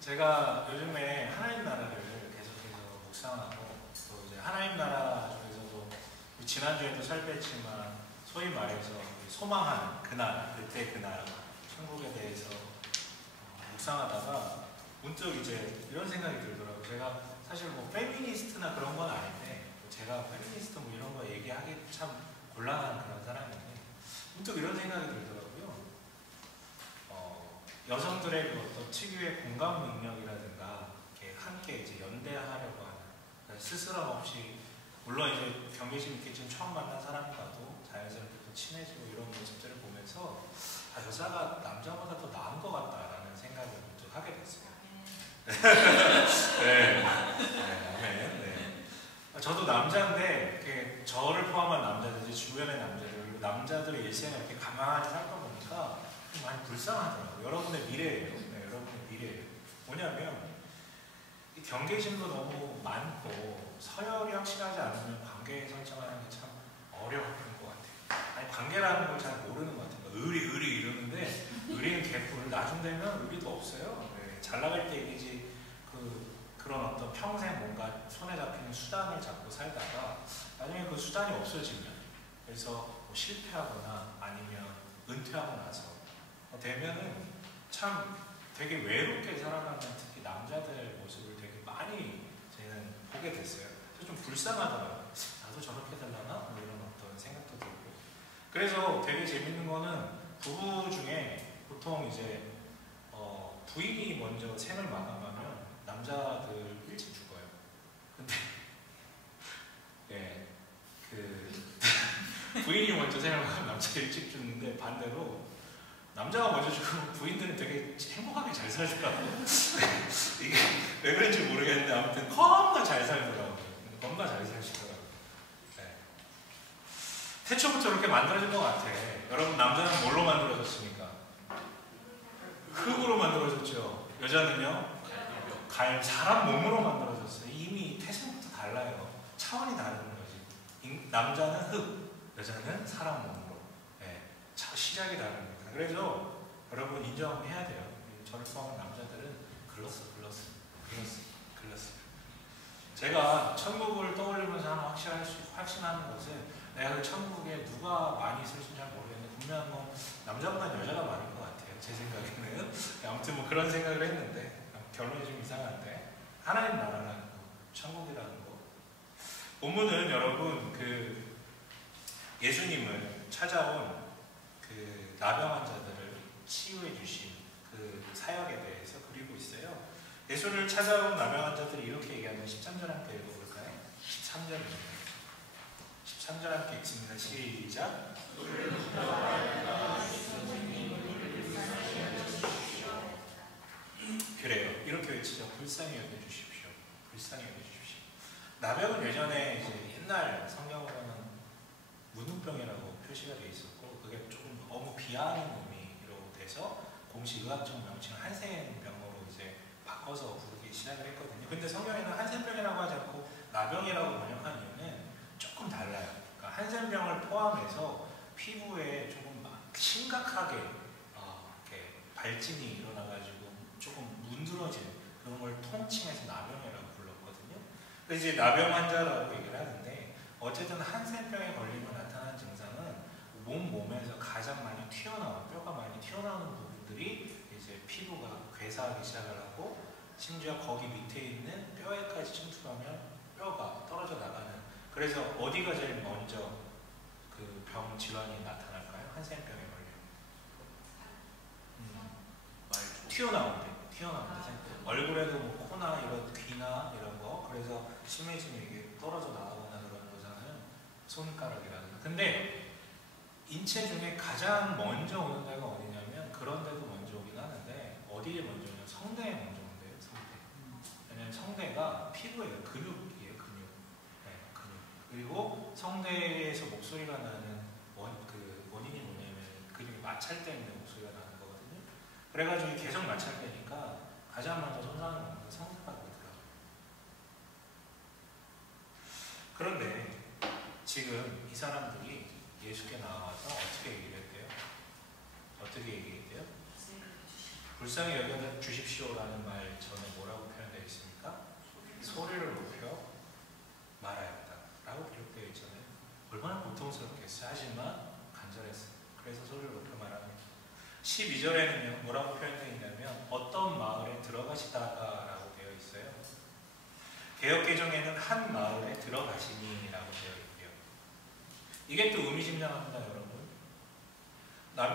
제가 요즘에 하나님 나라를 계속해서 묵상하고 또 이제 하나님 나라 중에서도 지난주에도 살폈지만 소위 말해서 소망하는 그날, 그때 그날 천국에 대해서 묵상하다가 문득 이제 이런 생각이 들더라고요. 제가 사실 뭐 페미니스트나 그런 건 아닌데 제가 페미니스트 뭐 이런 거 얘기하기 참 곤란한 그런 사람인데 문득 이런 생각이 들더라고요. 여성들의 그 어떤 특유의 공감 능력이라든가 이렇게 함께 이제 연대하려고 하는 그러니까 스스럼 없이 물론 이제 경계심 있게 지금 처음 만난 사람과도 자연스럽게 또 친해지고 이런 모습들을 보면서 여자가 남자보다 더 나은 것 같다라는 생각을 문득 하게 됐어요. 네. 네. 저도 남자인데 이렇게 저를 포함한 남자들이 주변의 남자들 남자들의 일생을 이렇게 가만히 살다 보니까 많이 불쌍하더라고요. 여러분의 미래예요. 네, 여러분의 미래예요. 뭐냐면 이 경계심도 너무 많고 서열이 확실하지 않으면 관계 설정하는 게 참 어려운 것 같아요. 아니 관계라는 걸 잘 모르는 것 같아요. 의리 이러는데 의리는 개뿔 나중 되면 의리도 없어요. 네, 잘 나갈 때 얘기지 그런 어떤 평생 뭔가 손에 잡히는 수단을 잡고 살다가 나중에 그 수단이 없어지면 그래서 뭐 실패하거나 아니면 은퇴하고 나서 되면은 참 되게 외롭게 살아가는 특히 남자들 모습을 되게 많이 저는 보게 됐어요. 그래서 좀 불쌍하더라고요. 나도 저렇게 살려나? 뭐 이런 어떤 생각도 들고. 그래서 되게 재밌는 거는 부부 중에 보통 이제 부인이 먼저 생을 마감하면 남자들 일찍 죽어요. 근데 예, 부인이 먼저 생을 마감하면 남자들 일찍 죽는데 반대로 남자가 먼저 죽으면 부인들은 되게 행복하게 잘 살더라고요. 이게 왜 그런지 모르겠는데 아무튼 겁나 잘 살더라고요. 겁나 잘 사시더라고요. 네. 태초부터 이렇게 만들어진 것 같아. 여러분 남자는 뭘로 만들어졌습니까? 흙으로 만들어졌죠. 여자는요? 사람 몸으로 만들어졌어요. 이미 태생부터 달라요. 차원이 다른 거지. 남자는 흙, 여자는 사람 몸으로. 네. 시작이 다른 거예요. 그래서 여러분 인정해야 돼요. 저를 포함한 남자들은 글렀어. 제가 천국을 떠올리면서 하나 확신하는 것은 내가 그 천국에 누가 많이 있을지 잘 모르겠는데 분명 뭐 남자보다 여자가 많을 것 같아요. 제 생각에는. 아무튼 뭐 그런 생각을 했는데 결론이 좀 이상한데 하나님 나라라는 거, 천국이라는 거. 본문은 여러분 예수님을 찾아온 나병 환자들을 치유해 주신 그 사역에 대해서 그리고 있어요. 예수를 찾아온 나병 환자들이 이렇게 얘기하는 13절 함께 읽어볼까요? 13절입니다. 13절 함께 읽습니다. 시작. 그래요. 이렇게 외치죠. 불쌍히 여겨주십시오. 불쌍히 여겨주십시오. 나병은 예전에 이제 옛날 성경으로는 문둥병이라고 표시가 되어 있었고 그게 조금 너무 비하하는 의미로 돼서 공식 의학적 명칭을 한센병으로 이제 바꿔서 부르기 시작을 했거든요. 근데 성경에는 한센병이라고 하지 않고 나병이라고 번역한 이유는 조금 달라요. 그러니까 한센병을 포함해서 피부에 조금 심각하게 이렇게 발진이 일어나가지고 조금 문드러진 그런 걸 통칭해서 나병이라고 불렀거든요. 그래서 이제 나병 환자라고 얘기를 하는데 어쨌든 한센병에 걸리면 나타나는 증상은 몸에서 가장 많이 튀어나온 뼈가 많이 튀어나오는 부분들이 이제 피부가 괴사하기 시작을 하고 심지어 거기 밑에 있는 뼈에까지 침투하면 뼈가 떨어져 나가는 그래서 어디가 제일 먼저 그 병 질환이 나타날까요? 한센병에 걸리면 튀어나온대. 얼굴에도 뭐 코나 이런 귀나 이런 거 그래서 심해지면 이게 떨어져 나가거나 그런 거잖아요. 손가락이라든가. 근데 인체 중에 가장 먼저 오는 데가 어디냐면 그런 데도 먼저 오긴 하는데 어디에 먼저 오냐면 성대에 먼저 온대요. 성대. 왜냐면 성대가 피부예요. 근육이에요. 근육. 네, 근육. 그리고 성대에서 목소리가 나는 원인이 뭐냐면 근육이 마찰 때문에 목소리가 나는 거거든요. 그래가지고 계속 마찰되니까 가장 먼저 손상을 먹는 건 성대가 되더라고요. 그런데 지금 이 사람들이 예수께 나와서 어떻게 얘기를 했대요? 어떻게 얘기했대요? 불쌍히 여겨 주십시오라는 말 전에 뭐라고 표현되어 있습니까? 소리를 높여 말하였다 라고 기록되어 있잖아요. 얼마나 고통스럽겠어요. 하지만 간절했어요. 그래서 소리를 높여 말합니다. 12절에는요 뭐라고 표현되어 있냐면 어떤 마을에 들어가시다가 라고 되어 있어요. 개역개정에는 한 마을에 들어가시니 라고 되어 있고요. 이게 또 의미심장합니다 여러분.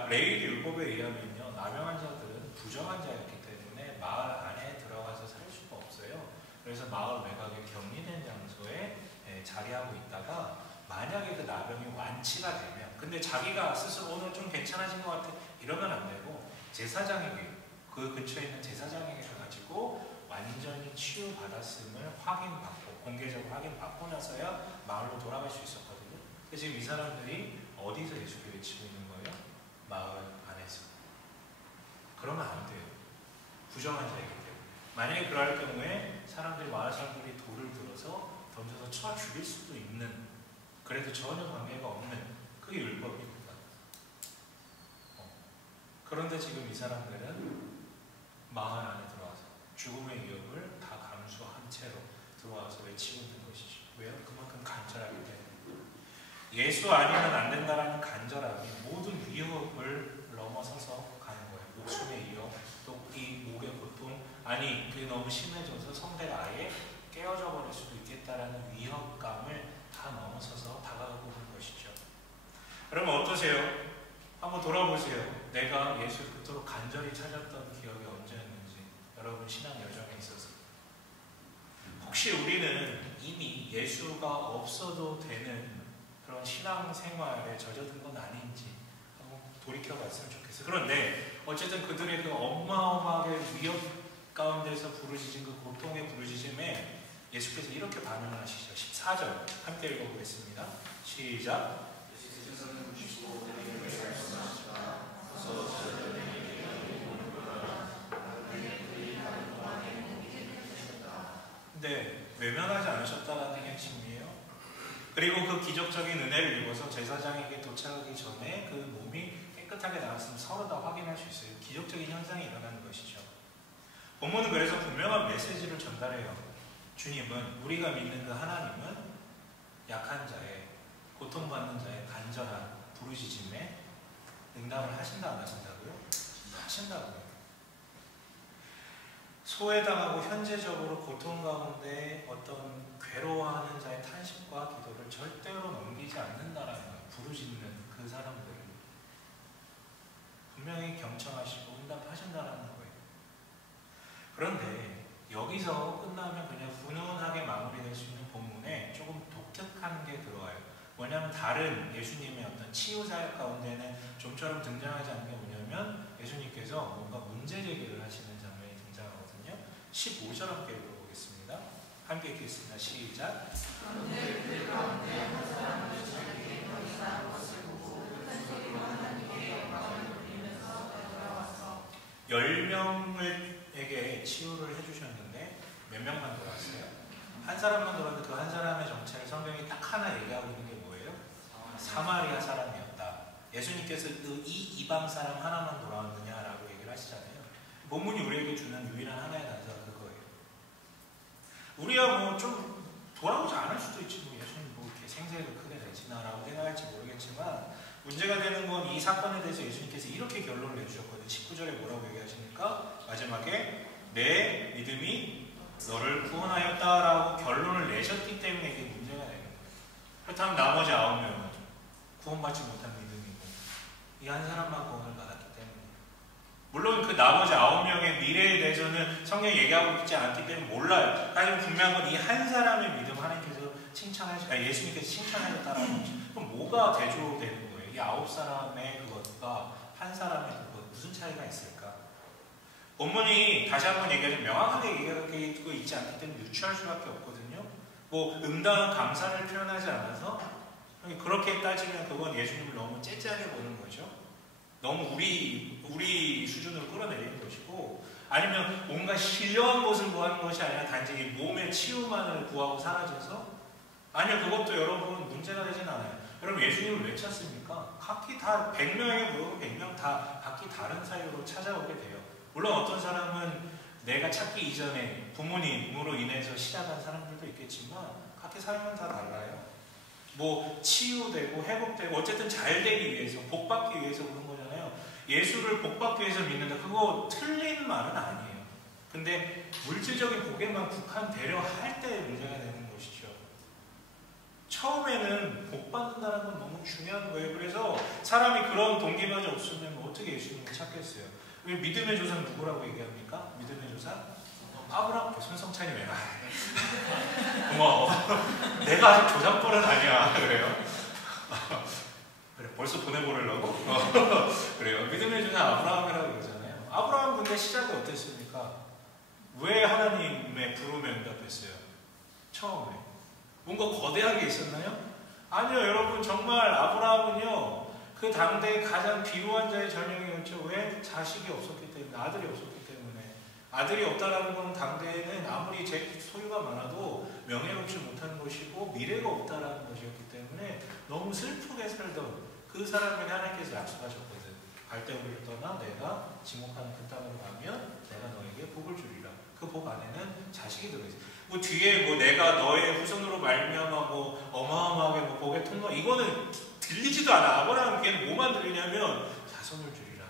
레위기 율법에 의하면요 남용한 자들은 부정한 자였기 때문에 마을 안에 들어가서 살 수가 없어요. 그래서 마을 외곽에 격리된 장소에 자리하고 있다가 만약에 그 나병이 완치가 되면 근데 자기가 스스로 오늘 좀 괜찮아진 것 같아 이러면 안 되고 제사장에게 그 근처에 있는 제사장에게 가가지고 완전히 치유받았음을 확인받고 공개적으로 확인받고 나서야 마을로 돌아갈 수 있었거든요. 근데 지금 이 사람들이 어디서 예수를 외치고 있는 거예요? 마을 안에서. 그러면 안 돼요. 부정한 자이기 때문에. 만약에 그럴 경우에 사람들이 마을 사람들이 돌을 들어서 던져서 쳐 죽일 수도 있는 그래도 전혀 관계가 없는 그게 율법입니다. 그런데 지금 이 사람들은 마을 안에 들어와서 죽음의 위협을 다 감수한 채로 들어와서 외치고 있는 것이죠. 왜요? 그만큼 간절하기 때문에. 예수 아니면 안 된다라는 간절함이 모든 위협을 넘어서서 가는 거예요. 목숨의 위협, 또 이 목의 고통, 아니 그게 너무 심해져서 성대가 아예 깨어져 버릴 수도 있겠다라는 위협감을 다 넘어서서 다가가고 있는 것이죠. 여러분 어떠세요? 한번 돌아보세요. 내가 예수를 그토록 간절히 찾았던 기억이 언제였는지 여러분 신앙 여정에 있어서 혹시 우리는 이미 예수가 없어도 되는 그런 신앙 생활에 젖어든 건 아닌지 한번 돌이켜봤으면 좋겠어요. 그런데 어쨌든 그들의 그 어마어마하게 위협 가운데서 부르짖은 그 고통의 부르짖음에 예수께서 이렇게 반응을 하시죠. 14절 함께 읽어보겠습니다. 시작. 근데 외면하지 않으셨다라는 게 핵심이에요. 그리고 그 기적적인 은혜를 입어서 제사장에게 도착하기 전에 그 몸이 깨끗하게 나왔으면 서로 다 확인할 수 있어요. 기적적인 현상이 일어나는 것이죠. 본문은 그래서 분명한 메시지를 전달해요. 주님은, 우리가 믿는 그 하나님은 약한 자의, 고통받는 자의 간절한 부르짖음에 응답을 하신다 안 하신다고요? 하신다고요. 소외당하고 현재적으로 고통 가운데 어떤 괴로워하는 자의 탄식과 기도를 절대로 넘기지 않는다라는 거예요. 부르짖는 그 사람들을 분명히 경청하시고 응답하신다라는 거예요. 그런데 여기서 끝나면 그냥 훈훈하게 마무리될 수 있는 본문에 조금 독특한 게 들어와요. 뭐냐면 다른 예수님의 어떤 치유 사역 가운데는 좀처럼 등장하지 않는 게 뭐냐면 예수님께서 뭔가 문제 제기를 하시는 장면이 등장하거든요. 15절 함께 읽어보겠습니다. 함께 읽겠습니다. 시작. 10명에게 치유를 해주셨는데 몇 명만 돌아왔어요? 한 사람만 돌아왔는데 그 한 사람의 정체를 성경이 딱 하나 얘기하고 있는 게 뭐예요? 사마리아 사람이었다. 예수님께서 이 이방 사람 하나만 돌아왔느냐라고 얘기를 하시잖아요. 본문이 우리에게 주는 유일한 하나의 단서가 그거예요. 우리야 뭐 좀 돌아오지 않을 수도 있지, 뭐 예수님 뭐 이렇게 생색을 크게 내지나라고 생각할지 모르겠지만 문제가 되는 건 이 사건에 대해서 예수님께서 이렇게 결론을 내주셨거든요. 19절에 뭐라고 얘기하십니까? 마지막에 내 믿음이 너를 구원하였다라고 결론을 내셨기 때문에 이게 문제가 되는 거예요. 그렇다면 나머지 9명은 구원받지 못한 믿음이고 이 한 사람만 구원을 받았기 때문이에요. 물론 그 나머지 9명의 미래에 대해서는 성경이 얘기하고 있지 않기 때문에 몰라요. 하지만 분명한 건 이 한 사람의 믿음 하나님께서 예수님께서 칭찬하셨다라는 거죠. 그럼 뭐가 대조되는 거예요? 이 9사람의 그것과 한 사람의 그것 무슨 차이가 있을까? 본문이 다시 한번 얘기하자면 명확하게 얘기하고 있지 않기 때문에 유추할 수밖에 없거든요. 뭐 응당한 감사를 표현하지 않아서 그렇게 따지면 그건 예수님을 너무 째째하게 보는 거죠. 너무 우리 수준으로 끌어내리는 것이고, 아니면 뭔가 신령한 것을 구하는 것이 아니라 단지 몸의 치유만을 구하고 사라져서, 아니요, 그것도 여러분 문제가 되진 않아요. 여러분 예수님을 왜 찾습니까? 각기 다 100명에게 물어보면 100명 다 각기 다른 사유로 찾아오게 돼요. 물론 어떤 사람은 내가 찾기 이전에 부모님으로 인해서 시작한 사람들도 있겠지만 각기 삶은 다 달라요. 뭐 치유되고 회복되고 어쨌든 잘 되기 위해서 복받기 위해서 그런 거잖아요. 예수를 복받기 위해서 믿는다. 그거 틀린 말은 아니에요. 근데 물질적인 복에만 국한되려 할 때 문제가 되는 것이죠. 처음에는 복받는다는 건 너무 중요한 거예요. 그래서 사람이 그런 동기마저 없으면 어떻게 예수님을 찾겠어요? 왜 믿음의 조상 누구라고 얘기합니까? 믿음의 조상? 아브라함. 손성찬이 왜 나해? 고마워. 내가 아직 조상벌은 아니야. 그래요? 그래, 벌써 보내보려고? 그래요. 믿음의 조상 아브라함이라고 그러잖아요. 아브라함 근데 시작이 어땠습니까? 왜 하나님의 부름에 응답했어요? 처음에. 뭔가 거대하게 있었나요? 아니요, 여러분. 정말 아브라함은요, 그 당대에 가장 비루한 자의 전형이었죠. 왜? 자식이 없었기 때문에, 아들이 없었기 때문에. 아들이 없다라는 건 당대에는 아무리 소유가 많아도 명예롭지 못한 것이고 미래가 없다라는 것이었기 때문에 너무 슬프게 살던 그 사람에게 하나님께서 약속하셨거든. 갈대우리를 떠나 내가 지목하는 그 땅으로 가면 내가 너에게 복을 주리라. 그 복 안에는 자식이 들어있어요. 뭐 뒤에 뭐 내가 너의 후손으로 말미암아 뭐 어마어마하게 뭐 복의 통로 이거는 들리지도 않아. 아브라함에게는 뭐만 들리냐면 자손을 주리라.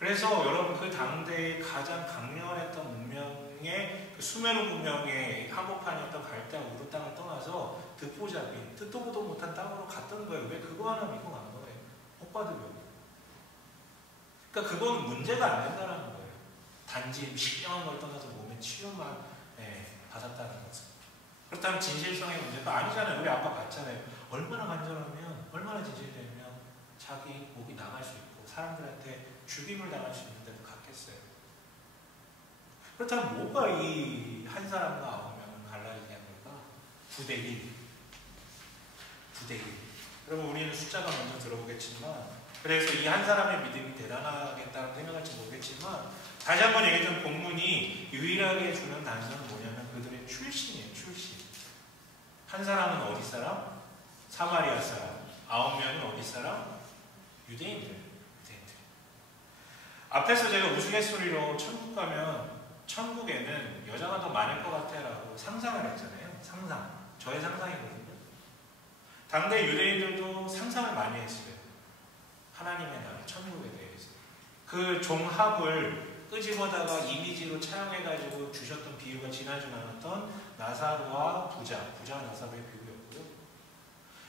그래서 여러분 그 당대의 가장 강렬했던 문명의 그 수메르 문명의 한복판이었던 갈대아 우르 땅을 떠나서 듣보잡인 듣도 보도 못한 땅으로 갔던 거예요. 왜 그거 하나 믿고 간 거예요? 복 받으려고. 그러니까 그거는 문제가 안 된다는 거예요. 단지 신령한 걸 떠나서 몸의 치유만 받았다는 것은. 그렇다면 진실성의 문제가 아니잖아요. 우리 아까 봤잖아요. 얼마나 간절하면, 얼마나 진실되면 자기 목이 나갈 수 있고 사람들한테 죽임을 당할 수 있는 데도 갔겠어요. 그렇다면 뭐가 이 한 사람과 9명을 갈라지게 한 걸까? 9대 1. 9대 1. 여러분 우리는 숫자가 먼저 들어보겠지만 그래서 이 한 사람의 믿음이 대단하겠다는 생각할지 모르겠지만 다시 한번 얘기했던 본문이 유일하게 주는 단서는 뭐냐면 그들의 출신이에요. 출신. 한 사람은 어디 사람? 사마리아 사람. 9명은 어디 사람? 유대인들. 유대인들. 앞에서 제가 우스갯소리로 천국 가면 천국에는 여자가 더 많을 것 같아라고 상상을 했잖아요. 상상. 저의 상상이거든요. 당대 유대인들도 상상을 많이 했어요. 하나님의 나라, 천국에 대해서. 그 종합을 끄집어다가 이미지로 차용해가지고 주셨던 비유가 지나지 않았던 나사로와 부자 나사로의 비유였고요.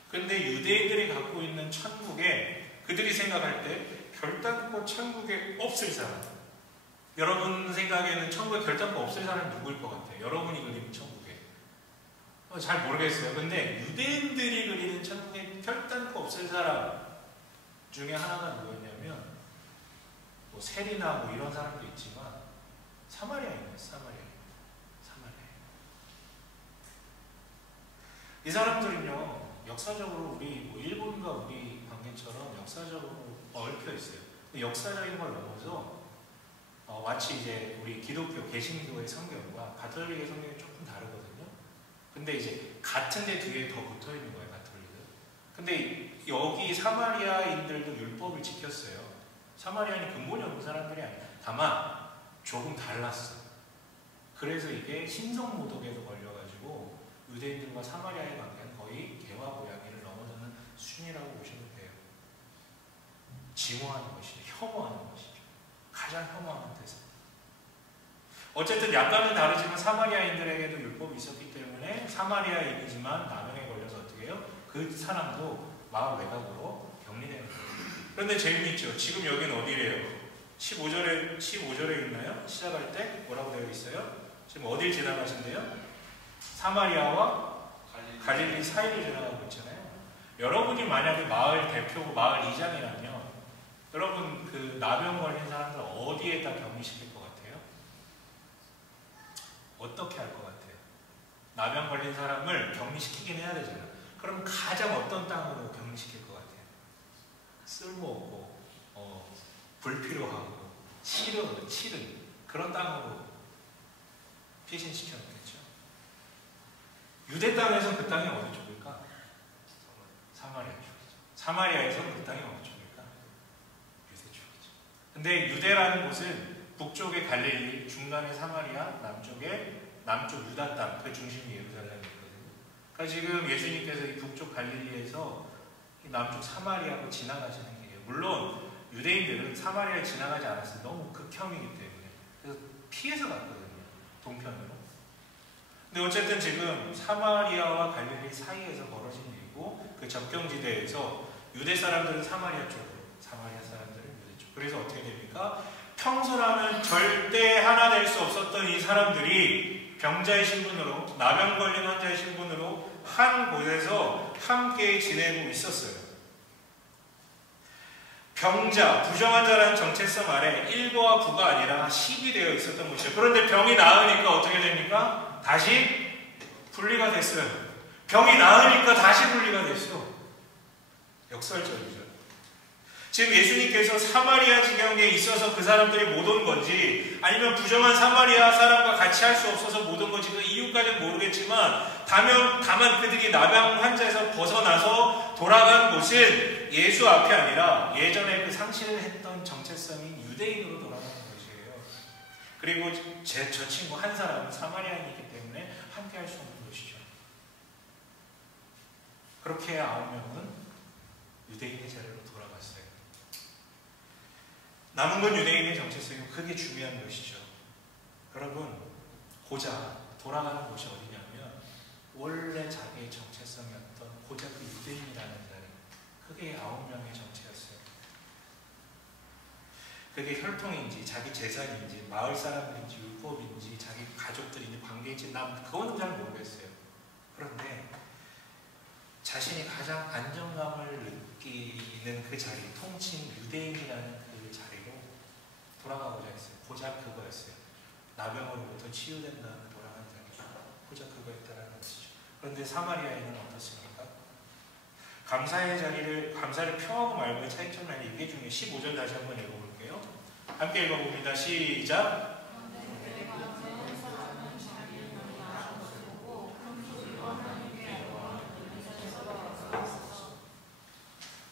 그런데 유대인들이 갖고 있는 천국에 그들이 생각할 때 결단코 천국에 없을 사람. 여러분 생각에는 천국에 결단코 없을 사람이 누구일 것 같아요? 여러분이 그리는 천국에. 잘 모르겠어요. 근데 유대인들이 그리는 천국에 결단코 없을 사람 중에 하나가 누구였냐면 뭐 세리나 뭐 이런 사람도 있지만 사마리아인이에요. 사마리아. 이 사람들은요 역사적으로 우리 뭐 일본과 우리 관계처럼 역사적으로 얽혀 있어요. 역사적인 걸 넘어서 마치 이제 우리 기독교 개신교의 성경과 가톨릭의 성경이 조금 다르거든요. 근데 이제 같은데 뒤에 더 붙어 있는 거예요. 가톨릭은. 근데 여기 사마리아인들도 율법을 지켰어요. 사마리아인이 근본이 없는 사람들이 아니에요. 다만 조금 달랐어. 그래서 이게 신성모독에도 걸려가지고 유대인들과 사마리아의 관계는 거의 개와 고양이를 넘어서는 수준이라고 보시면 돼요. 증오하는 것이죠. 혐오하는 것이죠. 가장 혐오하는 대상. 어쨌든 약간은 다르지만 사마리아인들에게도 율법이 있었기 때문에 사마리아인이지만 남용에 걸려서 어떻게 해요? 그 사람도 마을 외곽으로 격리되는 거예요. 그런데 재미있죠. 지금 여기는 어디래요? 15절에 있나요? 시작할 때 뭐라고 되어 있어요? 지금 어딜 지나가신대요? 사마리아와 갈릴리 사이를 지나가고 있잖아요. 여러분이 만약에 마을 대표고 마을 이장이라면 여러분 그 나병 걸린 사람들 어디에다 격리시킬 것 같아요? 어떻게 할 것 같아요? 나병 걸린 사람을 격리시키긴 해야 되잖아요. 그럼 가장 어떤 땅으로 격리시킬 것 같아요? 쓸모없고 불필요하고 치른 그런 땅으로 피신시켜 놓겠죠. 유대 땅에서는 그 땅이 어디 쪽일까? 사마리아 쪽이죠. 사마리아에서는 그 땅이 어디 쪽일까? 유대 쪽이죠. 근데 유대라는 곳은 북쪽에 갈릴리, 중간에 사마리아, 남쪽 유다 땅, 그 중심이 예루살렘이거든요. 그러니까 지금 예수님께서 이 북쪽 갈릴리에서 이 남쪽 사마리아로 지나가시는 길이에요. 물론 유대인들은 사마리아를 지나가지 않았어요. 너무 극혐이기 때문에. 그래서 피해서 갔거든요. 동편으로. 근데 어쨌든 지금 사마리아와 갈릴리 사이에서 벌어진 일이고, 그 접경지대에서 유대 사람들은 사마리아 쪽으로, 사마리아 사람들은 유대 쪽. 그래서 어떻게 됩니까? 평소라면 절대 하나 될 수 없었던 이 사람들이 병자의 신분으로, 나병 걸린 환자의 신분으로 한 곳에서 함께 지내고 있었어요. 병자, 부정환자라는 정체성 아래 1과 9가 아니라 10이 되어 있었던 곳이에요. 그런데 병이 나으니까 어떻게 됩니까? 다시 분리가 됐어요. 병이 나으니까 다시 분리가 됐어. 역설적이죠. 지금 예수님께서 사마리아 지경에 있어서 그 사람들이 못 온 건지, 아니면 부정한 사마리아 사람과 같이 할 수 없어서 못 온 건지 그 이유까지는 모르겠지만, 다만 그들이 나병 환자에서 벗어나서 돌아간 곳은 예수 앞이 아니라 예전에 그 상실을 했던 정체성인 유대인으로 돌아가는 것이에요. 그리고 저 친구 한 사람은 사마리아인이기 때문에 함께 할 수 없는 것이죠. 그렇게 9명은 유대인의 자리로 돌아갔어요. 남은 건 유대인의 정체성이 크게 중요한 것이죠. 여러분, 고작 돌아가는 곳이 어디냐면 원래 자기의 정체성이었던 고작 그 유대인이라는 자리, 그게 9명의 정체였어요. 그게 혈통인지 자기 재산인지 마을 사람들인지 율법인지 자기 가족들인지 관계인지 그거는 잘 모르겠어요. 그런데 자신이 가장 안정감을 느끼는 그 자리, 통칭 유대인이라는 그 자리로 돌아가고자 했어요. 고작 그거였어요. 나병으로부터 치유된 다음에 돌아간 자리, 고작 그거였다는 것이죠. 그런데 사마리아인은 어떻습니까? 감사를 표하고 말고의 차이점이 아니라 이게 중에 15절 다시 한번 읽어볼게요. 함께 읽어봅니다. 시작.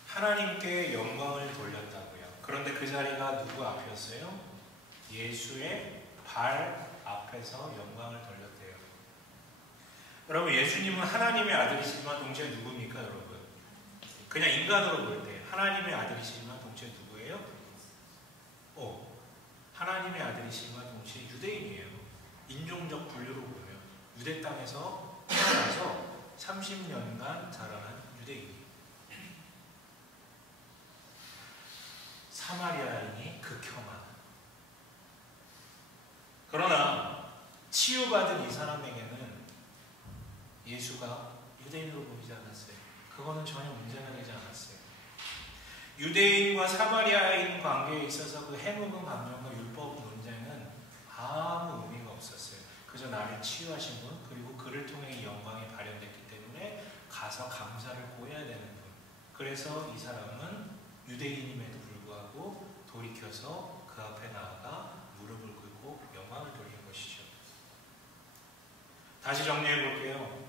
하나님께 영광을 돌렸다고요. 그런데 그 자리가 누구 앞이었어요? 예수의 발 앞에서 영광을 돌렸대요. 여러분, 예수님은 하나님의 아들이시지만 동시에 누굽니까, 여러분? 그냥 인간으로 볼 때 하나님의 아들이시지만 동시에 누구예요? 하나님의 아들이시지만 동시에 유대인이에요. 인종적 분류로 보면 유대 땅에서 태어나서 30년간 자라난 유대인. 사마리아인이 극혐한. 그러나 치유받은 이 사람에게는 예수가 유대인으로 보이지 않았어요. 그거는 전혀 문제가 되지 않았어요. 유대인과 사마리아인 관계에 있어서 그 해묵은 감정과 율법 논쟁은 아무 의미가 없었어요. 그저 나를 치유하신 분, 그리고 그를 통해 이 영광이 발현됐기 때문에 가서 감사를 고해야 되는 분. 그래서 이 사람은 유대인임에도 불구하고 돌이켜서 그 앞에 나아가 무릎을 꿇고 영광을 돌린 것이죠. 다시 정리해 볼게요.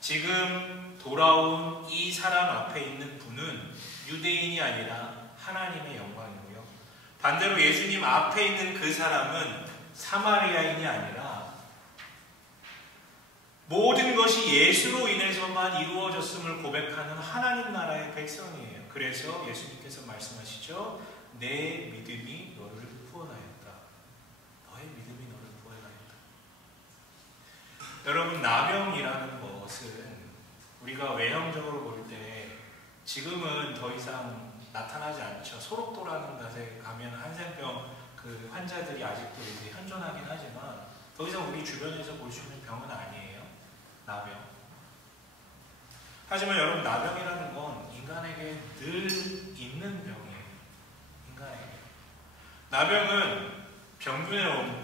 지금 돌아온 이 사람 앞에 있는 분은 유대인이 아니라 하나님의 영광이고요. 반대로 예수님 앞에 있는 그 사람은 사마리아인이 아니라 모든 것이 예수로 인해서만 이루어졌음을 고백하는 하나님 나라의 백성이에요. 그래서 예수님께서 말씀하시죠. 내 믿음이 너를 구원하였다. 너의 믿음이 너를 구원하였다. 여러분, 나병이라는 것은 우리가 외형적으로 볼 때 지금은 더 이상 나타나지 않죠. 소록도라는 곳에 가면 한센병 그 환자들이 아직도 이제 현존하긴 하지만 더 이상 우리 주변에서 볼 수 있는 병은 아니에요. 나병. 하지만 여러분, 나병이라는 건 인간에게 늘 있는 병이에요. 인간에게. 나병은 병균에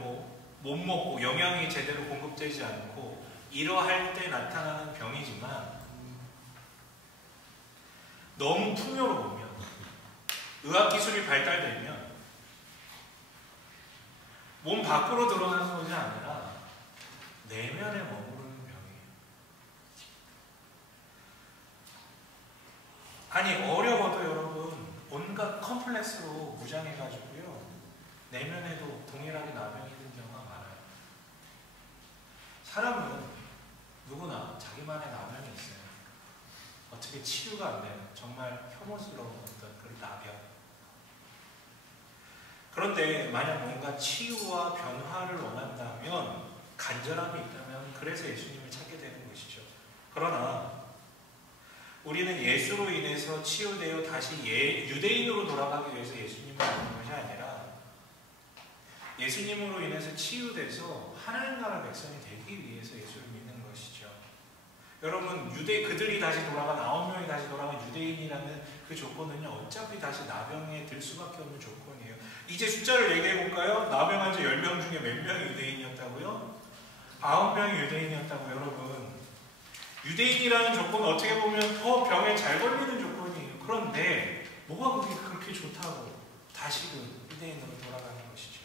못 먹고 영양이 제대로 공급되지 않고 이러할 때 나타나는 병이지만 너무 풍요로우면 의학기술이 발달되면 몸 밖으로 드러나는 것이 아니라 내면에 머무르는 병이에요. 아니, 어려워도 여러분 온갖 컴플렉스로 무장해가지고요 내면에도 동일하게 나병이 든 경우가 많아요. 사람은 누구나 자기만의 나병이 있어요. 어떻게 치유가 안 되는 정말 혐오스러운 어떤 그런 나병. 그런데 만약 뭔가 치유와 변화를 원한다면, 간절함이 있다면 그래서 예수님을 찾게 되는 것이죠. 그러나 우리는 예수로 인해서 치유되어 다시 유대인으로 돌아가기 위해서 예수님을 믿는 것이 아니라 예수님으로 인해서 치유돼서 하나님 나라 백성이 되기 위해서 예수를 믿는 것이죠. 여러분, 그들이 다시 돌아간 9명이 다시 돌아간 유대인이라는 그 조건은요, 어차피 다시 나병에 들 수밖에 없는 조건이에요. 이제 숫자를 얘기해 볼까요? 나병 환자 10명 중에 몇 명이 유대인이었다고요? 9명이 유대인이었다고. 여러분, 유대인이라는 조건은 어떻게 보면 더 병에 잘 걸리는 조건이에요. 그런데 뭐가 그렇게 좋다고 다시금 유대인으로 돌아가는 것이죠.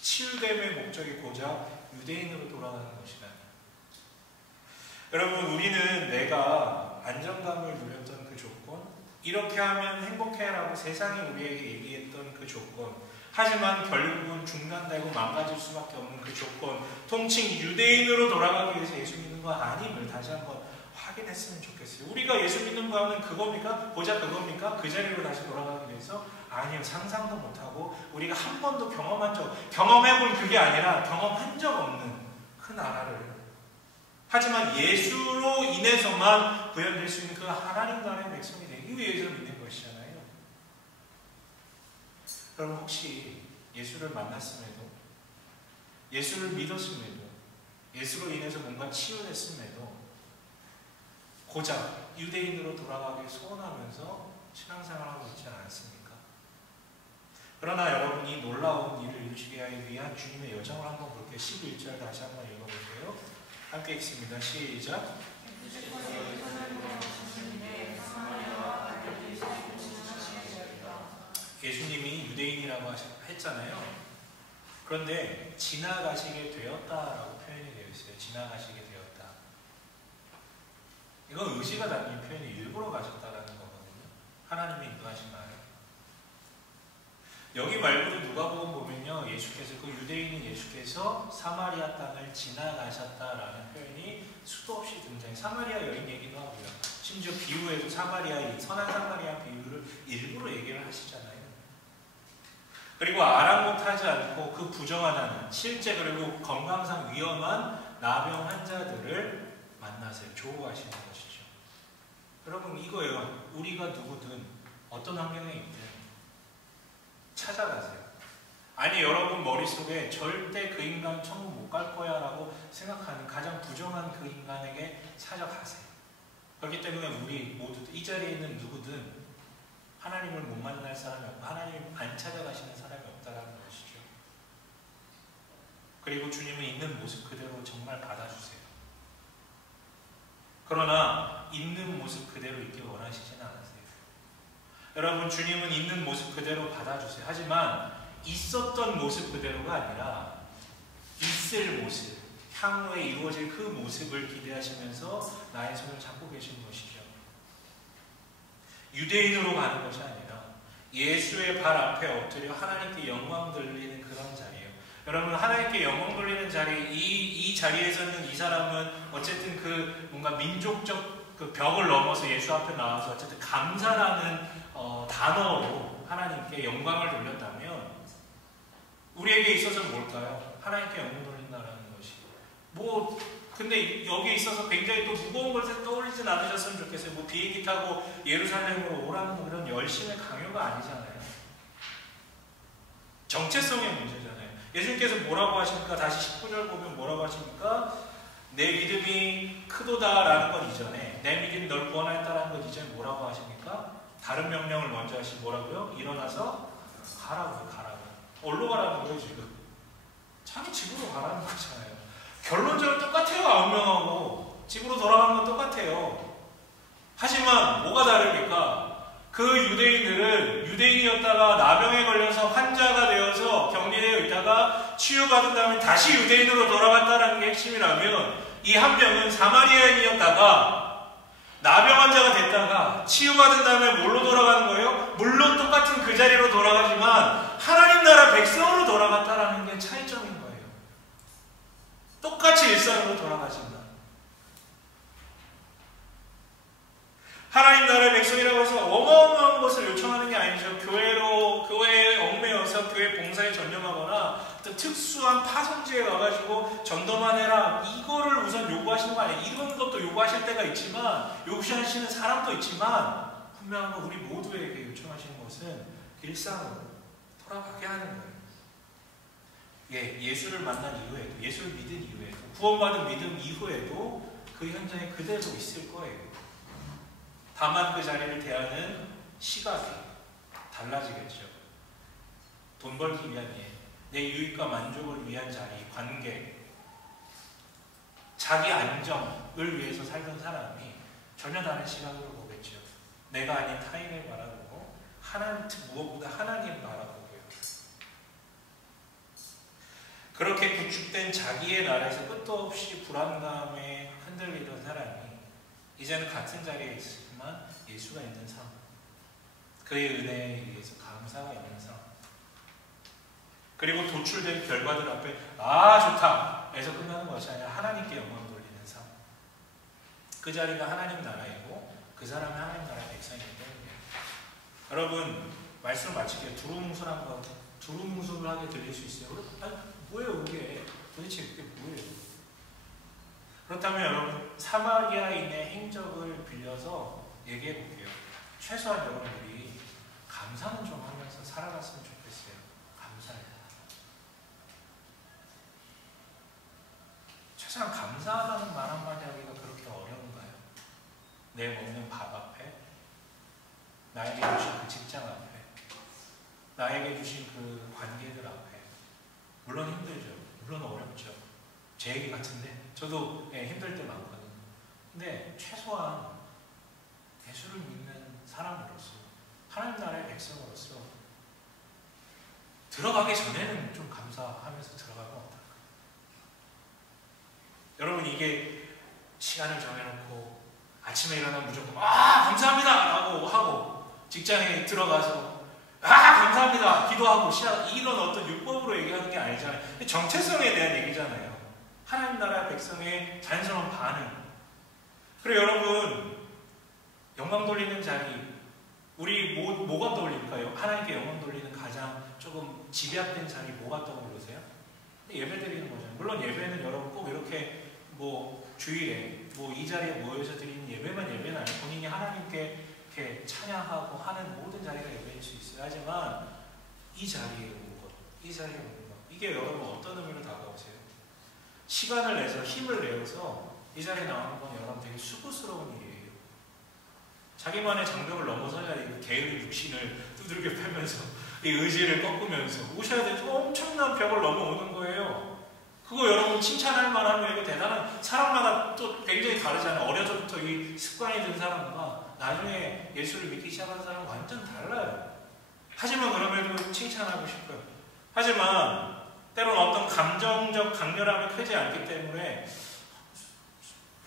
치유됨의 목적이 고작 유대인으로 돌아가는 것이다. 여러분, 우리는 내가 안정감을 누렸던 그 조건, 이렇게 하면 행복해라고 세상이 우리에게 얘기했던 그 조건, 하지만 결국은 중단되고 망가질 수밖에 없는 그 조건, 통칭 유대인으로 돌아가기 위해서 예수 믿는 거 아님을 다시 한번 확인했으면 좋겠어요. 우리가 예수 믿는 거는 그겁니까? 고작 그겁니까? 그 자리로 다시 돌아가기 위해서? 아니요. 상상도 못하고 우리가 한 번도 경험해본 그게 아니라 경험한 적 없는 그 나라를, 하지만 예수로 인해서만 구현될 수 있는 그 하나님 나라의 백성이 되기 위해서 믿는 것이잖아요. 여러분, 혹시 예수를 만났음에도, 예수를 믿었음에도, 예수로 인해서 뭔가 치유됐음에도 고작 유대인으로 돌아가길 소원하면서 신앙생활하고 있지 않았습니까? 그러나 여러분, 이 놀라운 일을 이루시기 위한 주님의 여정을 한번 볼게요. 11절 다시 한번 읽어볼게요. 함께 읽습니다. 시작. 예수님이 유대인이라고 했잖아요. 그런데 지나가시게 되었다라고 표현이 되어 있어요. 지나가시게 되었다. 이건 의지가 담긴 표현이, 일부러 가셨다라는 거거든요. 하나님이 인도하신 말이에요. 여기 말고도 누가복음 보면요, 예수께서, 그 유대인인 예수께서 사마리아 땅을 지나가셨다라는 표현이 수도 없이 등장해요. 사마리아 여인 얘기도 하고요. 심지어 비유에도 선한 사마리아 비유를 일부러 얘기를 하시잖아요. 그리고 아랑곳하지 않고 그 부정하다는, 실제 그리고 건강상 위험한 나병 환자들을 만나세요. 조우하시는 것이죠. 여러분, 이거예요. 우리가 누구든 어떤 환경에 있든 찾아가세요. 아니, 여러분 머릿속에 절대 그 인간 천국 못 갈 거야 라고 생각하는 가장 부정한 그 인간에게 찾아가세요. 그렇기 때문에 우리 모두 이 자리에 있는 누구든 하나님을 못 만날 사람이 없고 하나님 안 찾아가시는 사람이 없다는 것이죠. 그리고 주님은 있는 모습 그대로 정말 받아주세요. 그러나 있는 모습 그대로 있길 원하시지는 않으세요. 여러분, 주님은 있는 모습 그대로 받아주세요. 하지만 있었던 모습 그대로가 아니라 있을 모습, 향후에 이루어질 그 모습을 기대하시면서 나의 손을 잡고 계신 것이죠. 유대인으로 가는 것이 아니라 예수의 발 앞에 엎드려 하나님께 영광 돌리는 그런 자리예요. 여러분, 하나님께 영광 돌리는 자리, 이 자리에서는 이 사람은 어쨌든 그 뭔가 민족적 그 벽을 넘어서 예수 앞에 나와서 어쨌든 감사라는 단어로 하나님께 영광을 돌렸다면, 우리에게 있어서는 뭘까요? 하나님께 영광 돌린다는 것이. 근데 여기에 있어서 굉장히 또 무거운 것을 떠올리진 않으셨으면 좋겠어요. 비행기 타고 예루살렘으로 오라는 그런 열심의 강요가 아니잖아요. 정체성의 문제잖아요. 예수님께서 뭐라고 하십니까? 다시 19절 보면 뭐라고 하십니까? 내 믿음이 크도다라는 것 이전에, 내 믿음이 널 구원하였다라는 것 이전에 뭐라고 하십니까? 다른 명령을 먼저 하시고 뭐라고요? 일어나서 가라고요. 어디로 가라는 거예요, 지금? 자기 집으로 가라는 거잖아요. 결론적으로 똑같아요. 9명하고 집으로 돌아가는 건 똑같아요. 하지만 뭐가 다릅니까? 그 유대인들은 유대인이었다가 나병에 걸려서 환자가 되어서 격리되어 있다가 치유받은 다음에 다시 유대인으로 돌아갔다는 게 핵심이라면, 이 한 명은 사마리아인이었다가 나병 환자가 됐다가 치유받은 다음에 뭘로 돌아가는 거예요? 물론 똑같은 그 자리로 돌아가지만 하나님 나라 백성으로 돌아갔다라는 게 차이점인 거예요. 똑같이 일상으로 돌아가신다. 하나님 나라의 백성이라고 해서 어마어마한 것을 요청하는 게 아니죠. 교회에 얽매여서 교회 봉사에 전념하거나 또 특수한 파송지에 와가지고 전도만 해라, 이거를 우선 요구하시는 거 아니에요. 이런 것도 요구하실 때가 있지만, 요구하시는 사람도 있지만, 분명한 건 우리 모두에게 요청하시는 것은 일상으로 돌아가게 하는 거예요. 예수를 만난 이후에도, 예수를 믿은 이후에도, 구원받은 믿음 이후에도 그 현장에 그대로 있을 거예요. 다만 그 자리를 대하는 시각이 달라지겠죠. 돈 벌기 위한 일, 내 유익과 만족을 위한 자리, 관계, 자기 안정을 위해서 살던 사람이 전혀 다른 시각으로 보겠죠. 내가 아닌 타인을 바라보고, 무엇보다 하나님 바라보고요. 그렇게 구축된 자기의 나라에서 끝도 없이 불안감에 흔들리던 사람이 이제는 같은 자리에 있지만 예수가 있는 삶, 그의 은혜에 의해서 감사가 있는 삶, 그리고 도출된 결과들 앞에 좋다 에서 끝나는 것이 아니라 하나님께 영광 돌리는 삶, 그 자리가 하나님 나라이고 그 사람이 하나님 나라의 백성이기 때문에. 여러분, 말씀을 마치기에 두루뭉술하게 들릴 수 있어요. 뭐예요 그게? 도대체 그게 뭐예요? 그렇다면 여러분, 사마리아인의 행적을 빌려서 얘기해 볼게요. 최소한 여러분들이 감사는 좀 하면서 살아갔으면 좋겠어요. 감사해요. 최소한 감사하다는 말 한마디 하기가 그렇게 어려운가요? 내 먹는 밥 앞에, 나에게 주신 그 직장 앞에, 나에게 주신 그 관계들 앞에. 물론 힘들죠. 물론 어렵죠. 제 얘기 같은데 저도 힘들 때 많거든요. 근데 최소한 예수를 믿는 사람으로서, 하나님 나라의 백성으로서 들어가기 전에는 좀 감사하면서 들어가면 어떨까? 여러분, 이게 시간을 정해놓고 아침에 일어나면 무조건 감사합니다 라고 하고, 직장에 들어가서 감사합니다 기도하고 이런 어떤 율법으로 얘기하는 게 아니잖아요. 정체성에 대한 얘기잖아요. 하나님 나라의 백성의 자연스러운 반응. 그리고 여러분, 영광 돌리는 자리, 우리 뭐가 떠올릴까요? 하나님께 영광 돌리는 가장 조금 집약된 자리 뭐가 떠오르세요? 예배 드리는 거잖아요. 물론 예배는 여러분 꼭 이렇게 주일에 이 자리에 모여서 드리는 예배만 예배는 아니고, 본인이 하나님께 이렇게 찬양하고 하는 모든 자리가 예배일 수 있어요. 하지만 이 자리에 오는 것, 이게 여러분 어떤 의미로 다가오세요? 시간을 내서 힘을 내어서 이 자리에 나오는 건 여러분 되게 수고스러운 일이에요. 자기만의 장벽을 넘어서야 게으른 육신을 두들겨 패면서 이 의지를 꺾으면서 오셔야 되는 엄청난 벽을 넘어오는 거예요. 그거 여러분 칭찬할 만한 거예요. 대단한 사람마다 또 굉장히 다르잖아요. 어려서부터 이 습관이 든 사람과 나중에 예수를 믿기 시작한 사람은 완전 달라요. 하지만 그럼에도 칭찬하고 싶어요. 하지만 때로는 어떤 감정적 강렬함이 크지 않기 때문에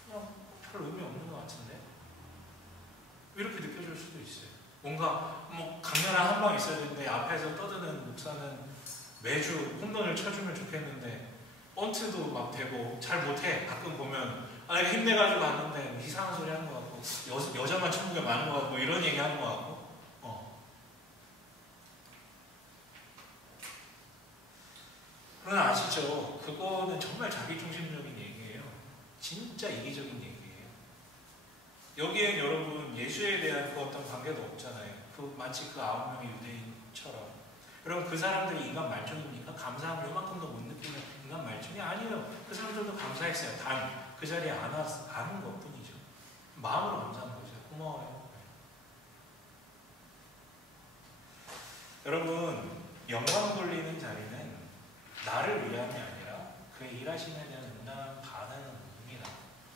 그냥 별 의미 없는 것 같은데, 이렇게 느껴질 수도 있어요. 뭔가 강렬한 한 방 있어야 되는데 앞에서 떠드는 목사는 매주 홈런을 쳐주면 좋겠는데 번트도 막 되고 잘 못해. 가끔 보면 내가 힘내가지고 갔는데 이상한 소리 하는 것 같고, 여자만 천국에 많은 것 같고, 이런 얘기 하는 것 같고. 그러나 아시죠? 그거는 정말 자기중심적인 얘기예요. 진짜 이기적인 얘기예요. 여기엔 여러분 예수에 대한 그 어떤 관계도 없잖아요. 마치 그 9명의 유대인처럼. 여러분, 그 사람들이 인간 말종입니까? 감사함을 이만큼도 못 느끼는 인간 말종이 아니에요. 그 사람들도 감사했어요. 단 그 자리에 아는 것 뿐이죠. 마음으로 감사하는 거죠. 고마워요. 여러분, 영광 돌리는 자리는 나를 위함이 아니라 그의 일하심에 대한 응답 반응은 의미다.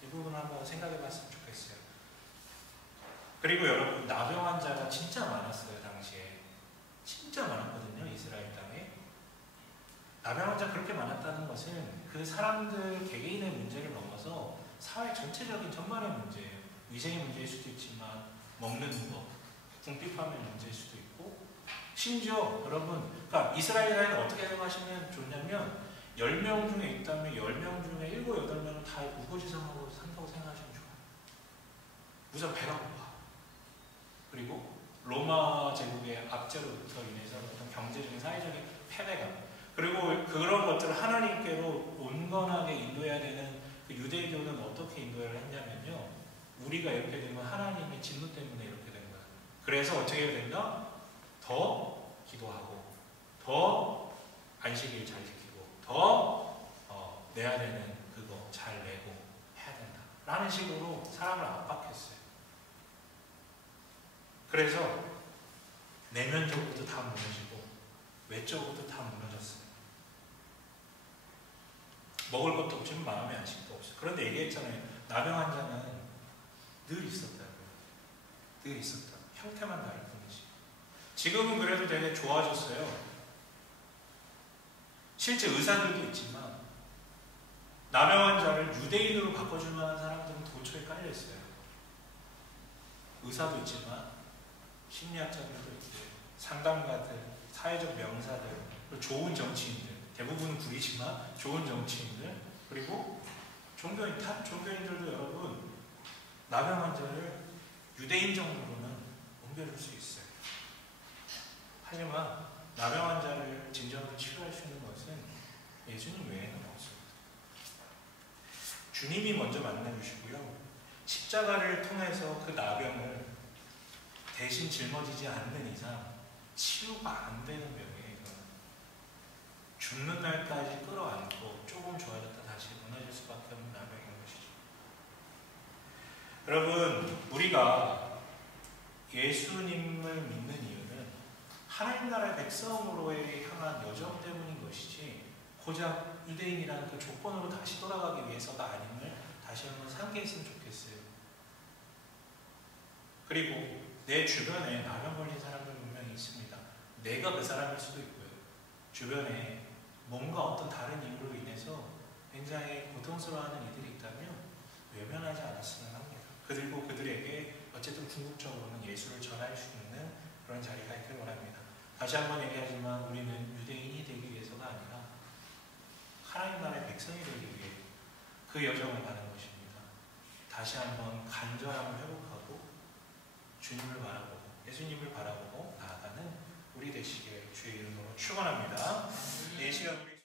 이 부분을 한번 생각해 봤으면 좋겠어요. 그리고 여러분, 나병 환자가 진짜 많았어요. 당시에 진짜 많았거든요. 이스라엘 땅에 나병 환자 그렇게 많았다는 것은 그 사람들 개개인의 문제를 넘어서 사회 전체적인 전반의 문제예요. 위생의 문제일 수도 있지만, 먹는 거, 궁핍함의 문제일 수도 있고, 심지어 여러분, 그러니까 이스라엘 사회는 어떻게 생각하시면 좋냐면 10명 중에 있다면 10명 중에 7, 8명은 다 우거지상하고 산다고 생각하시면 좋아요. 우선 배가 고파. 그리고 로마 제국의 압제로부터 인해서 어떤 경제적인 사회적인 패배감, 그리고 그런 것들을 하나님께로 온건하게 인도해야 되는 그 유대교는 어떻게 인도를 했냐면요, 우리가 이렇게 되면 하나님의 진노 때문에 이렇게 된 거예요. 그래서 어떻게 해야 된다? 더 기도하고, 더 안식일 잘 지키고, 더 내야 되는 그거 잘 내고 해야 된다 라는 식으로 사람을 압박했어요. 그래서 내면적으로도 다 무너지고 외적으로도 다 무너졌어요. 먹을 것도 없지만 마음의 안식도 없어요. 그런데 얘기했잖아요. 나병 환자는 늘 있었다고요. 늘 있었다. 형태만 다를 뿐이지. 지금은 그래도 되게 좋아졌어요. 실제 의사들도 있지만 나병 환자를 유대인으로 바꿔줄 만한 사람들은 도처에 깔려있어요. 의사도 있지만 심리학자들도 있고요. 상담가들, 사회적 명사들, 좋은 정치인들, 대부분은 구리지만 좋은 정치인들, 그리고 종교인, 탑 종교인들도 여러분 나병 환자를 유대인 정도로는 옮겨줄 수 있어요. 하지만 나병 환자를 진정으로 치료할 수 있는 것은 예수님 외에는 없습니다. 주님이 먼저 만나주시고요. 십자가를 통해서 그 나병을 대신 짊어지지 않는 이상 치유가 안 되는 병이에요. 죽는 날까지 끌어안고 조금 좋아졌다 다시 무너질 수밖에 없는 나병인 것이죠. 여러분, 우리가 예수님을 믿는 이유는 하나님 나라의 백성으로의 향한 여정 때문인 것이지 고작 유대인이라는 그 조건으로 다시 돌아가기 위해서가 아님을 다시 한번 상기했으면 좋겠어요. 그리고 내 주변에 나병 걸린 사람들 분명히 있습니다. 내가 그 사람일 수도 있고요. 주변에 뭔가 어떤 다른 이유로 인해서 굉장히 고통스러워하는 이들이 있다면 외면하지 않았으면 합니다. 그리고 그들에게 어쨌든 궁극적으로는 예수를 전할 수 있는 그런 자리가 있길 원합니다. 다시 한번 얘기하지만 우리는 유대인이 되기 위해서가 아니라 하나님 나라의 백성이 되기 위해 그 여정을 가는 것입니다. 다시 한번 간절함을 회복하고 주님을 바라보고 예수님을 바라보고 나아가는 우리 되시길 주의 이름으로 축원합니다. 이 시간 우리